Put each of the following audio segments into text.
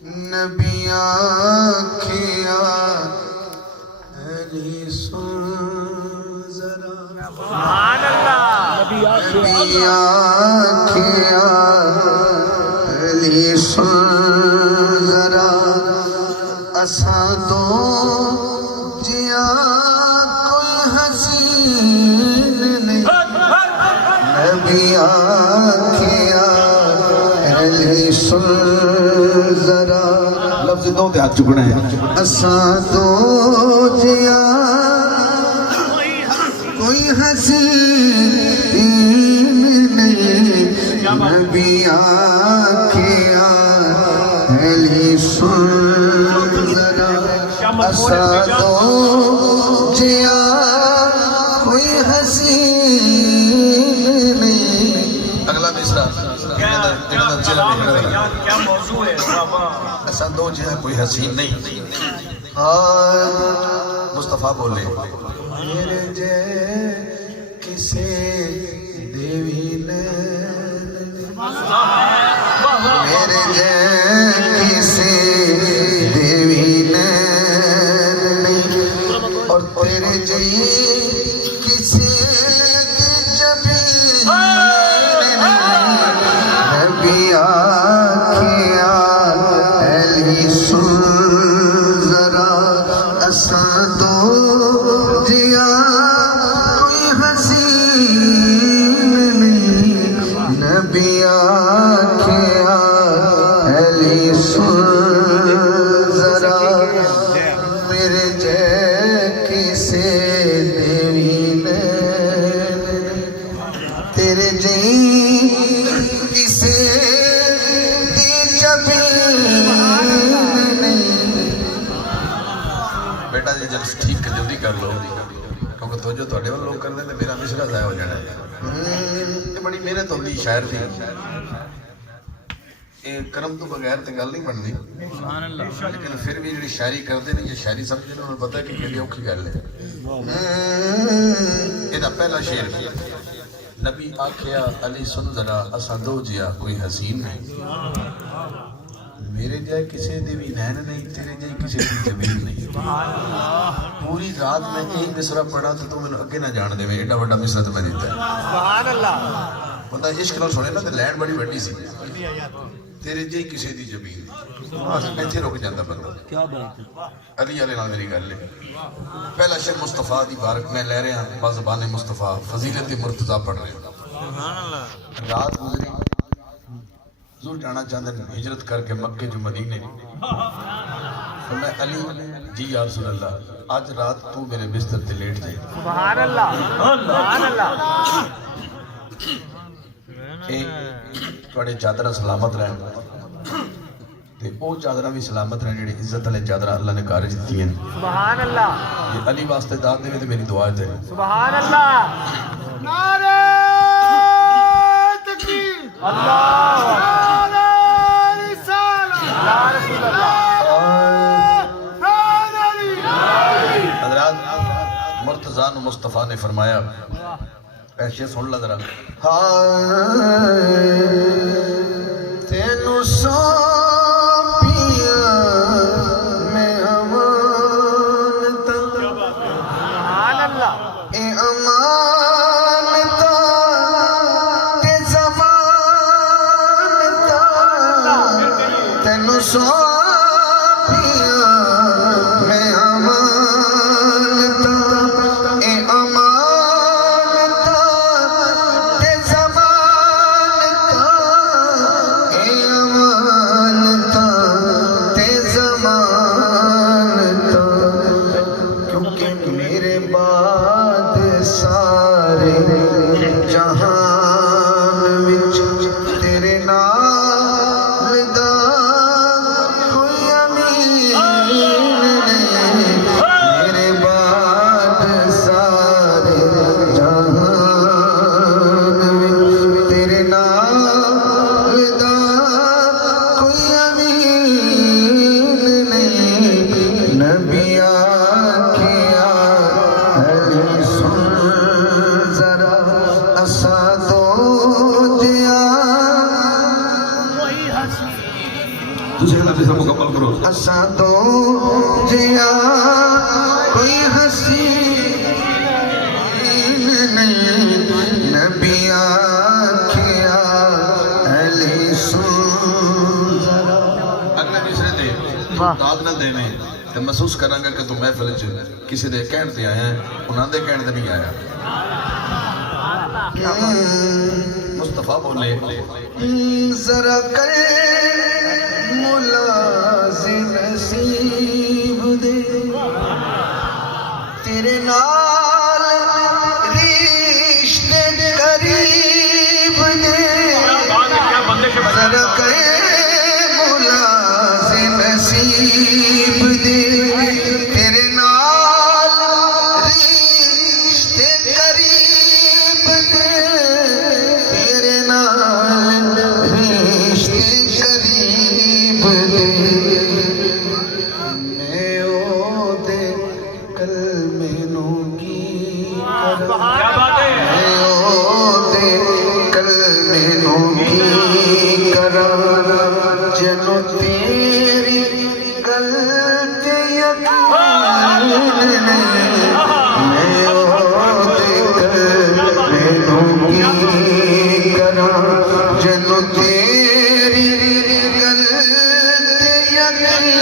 نبی آنکھیا علی سن ذرا سبحان اللہ نبی آنکھیا علی سن ذرا اساں دو جیا کوئی حسین نہیں نبی آنکھیا علی سن ذرا لفظ دو دے ہاتھ چکنے ہیں اساں دو جیا کوئی حسین نہیں نبی آنکھیا علی سن ذرا اساں دو جیا کوئی حسین نہیں اگلا مصرع کیا موضوع ہے ایسا دو جہاں کوئی حسین نہیں مصطفیٰ بولے میرے جے کسے دیوی نے میرے جے کسے دیوی نے اور تیرے جے کسے جبی نبی آنکھیا علی سن ذرا اساں دو جیا کوئی حسین نہیں نبی آنکھیا علی سن ذرا میرے جے کسے دیوی نے تیرے جی بیٹا جی جلس ٹھیک کر جلدی کر لو کیونکہ تو جو تھوڑے والے لوگ کر دیں تو میرا مصرع ضائع ہو جانا ہے یہ بڑی محنت ہوتی شاعر تھی یہ کرم تو بغیر تے گل نہیں بنتی لیکن پھر بھی جڑی شاعری کرتے ہیں یہ شاعری سمجھے انہوں نے پتا ہے کہ کیڑی اوکھی گل ہے یہ پہلا شعر نبی آنکھیا علی سن ذرا اساں دو جیا کوئی حسین نہیں میرے جائے کسی دے بھی نین نہیں تیرے جائے کسی دی زمین نہیں پوری رات میں ایک مصرع پڑھا تو میں اگے نہ جان دے میں ایڈا بڑا مصرع تو میں دیتا ہے سبحان اللہ بندہ عشق نال سنے نا تے لائن بڑی بڑی سی تیرے جائے کسی دی زمین نہیں ایتھے رک جاندا بندہ کیا بات ہے علی علیہ نال میری گل ہے پہلا شعر مصطفیٰ دی بارک میں لے رہے ہیں بازبان مصطفیٰ فضیلت مرتضیٰ پڑھ رہے ہیں سبحان اللہ رات گزری حضور جانا چاہتے ہیں ہجرت کر کے مکے جو مدینے میں علی جی یا رسول اللہ آج رات تو میرے بستر تے لیٹ جائے سبحان اللہ سبحان اللہ تھوڑے چادرہ سلامت رہن تے او چادرہ بھی سلامت رہن جڑی عزت والے چادرہ اللہ نے کارج دیتی ہیں سبحان اللہ یہ علی واسطے داد دے تے میری دعا ہے سبحان اللہ نعرہ تکبیر اللہ حضرات مرتضیٰ مصطفیٰ نے فرمایا ایسے سن لا ذرا تینو سونپیا میں امانتا سبحان اللہ اے امانتا تے زمانتا تینو سونپیا دوسرے لفظ سے مکمل کرو. اساں تو جیا کوئی حسین نہیں نبی آکھیا علی سن ذرا. اگلے مصرے دے داد نہ دینے تو محسوس کریں گا کہ تو محفل کسی دے کہن تے آیا ہے انہاں دے کہن تے نہیں آیا. مصطفیٰ بولے ذرا کر ملازم نصیب دے تیرے نال رشتے قریب دے. ذرا کر ملازم نصیب دے تیرے نال رشتے قریب دے تیرے نال رشتے قریب دے. میں او دے کلمے نو کی کراں میں او دے کلمے نو کی کراں جنو تیری گل تے یقین نہیں. میں او دے کلمے نو کی کراں جنو تیری گل تے یقین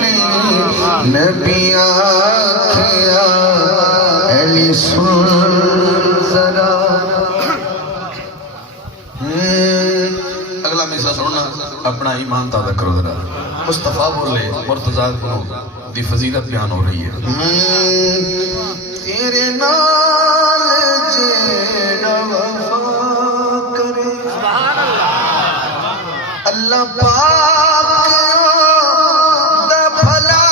نہیں. نبی آکھیا علی سن ذرا. اگلا مصرع سننا اپنا ایمان تازہ کرو ذرا. مصطفیٰ بولے مرتضیٰ کو دی فضیلت بیان ہو رہی ہے. تیرے نال جیڑا وفا کرے اللہ پاک دا بھلا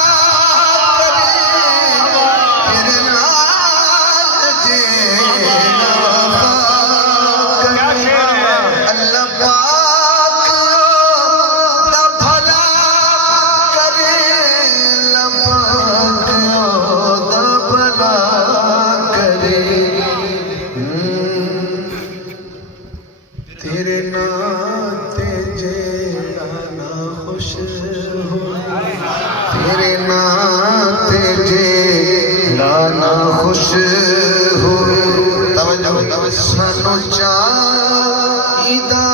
کرے. تیرے نال جیڑا وفا کرے اللہ پاک دا بھلا کرے. اللہ پاک دا بھلا کرے. تیرے نام تے جیڑا نا خوش ہو تیرے نام تے جیڑا نا خوش ہوئے. سانو چاہیدا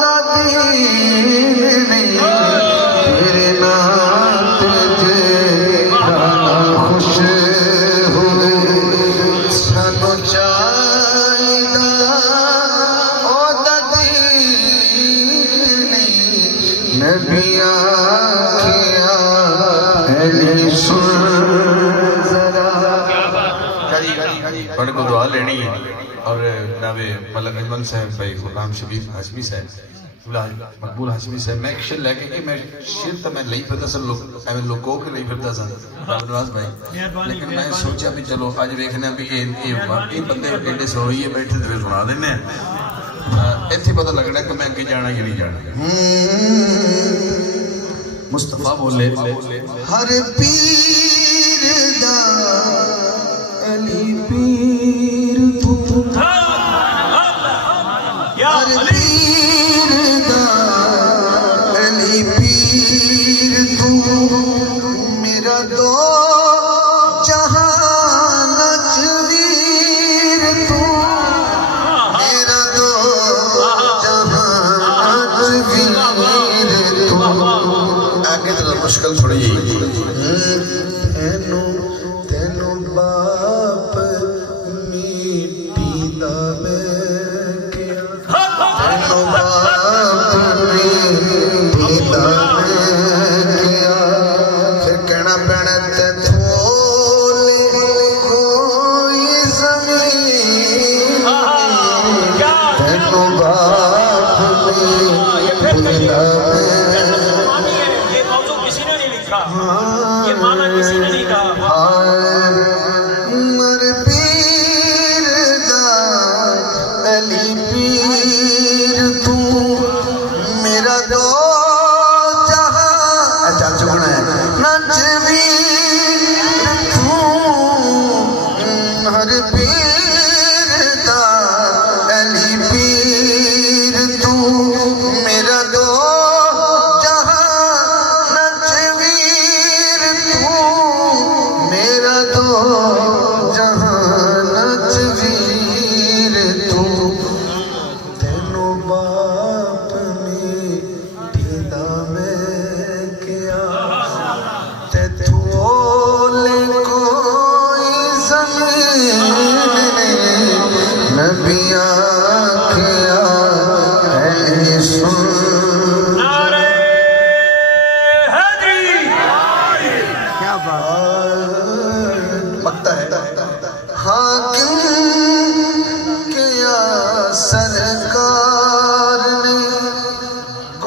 دا دین نہیں. تیرے نام تے جیڑا نا خوش ہوئے. سانو چاہیدا دا دین نہیں. نبی آکھیا علی سن ذرا. بڑے کو دعا لینی ہے اور جناب ملک اجمل صاحب بھائی غلام شبیر ہاشمی صاحب مقبول ہاشمی صاحب میں ایک شعر لے کے کہ میں شعر تو میں لئی پھرتا سن ایویں لوگوں کے لئی پھرتا سن رب نواز بھائی لیکن میں سوچا بھی چلو اج ویکھنے بھی یہ بندے ایڈے سوئی بیٹھے تے سنا دینے ہیں ایتھے پتہ لگنا کہ میں اگے جانا یا نہیں جانا. مصطفیٰ بولے ہر پیر دا علی پیر تو ہر پیر دا علی پیر تو میرا دو جہان نچویر تو میرا دو جہان نچویر تو. آگے ذرا مشکل تھوڑی تینو باپ میٹی دا میں کیا تینو باپ میٹی دا میں کیا. پھر کہنا پینا تے تھولی کوئی زمین تینو باپ میٹی دا میں. مر پیر دا علی پیر تو میرا دو جہاں چل چکنا ہے نچویر تو. ہر پیر دا علی پیر تو میرا دو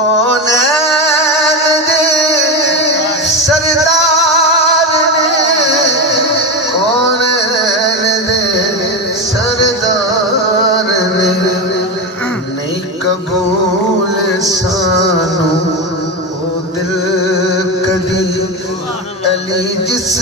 کونین دے سردار نے کونین دے سردار نے نہیں قبول سانو او دل کدی علی جس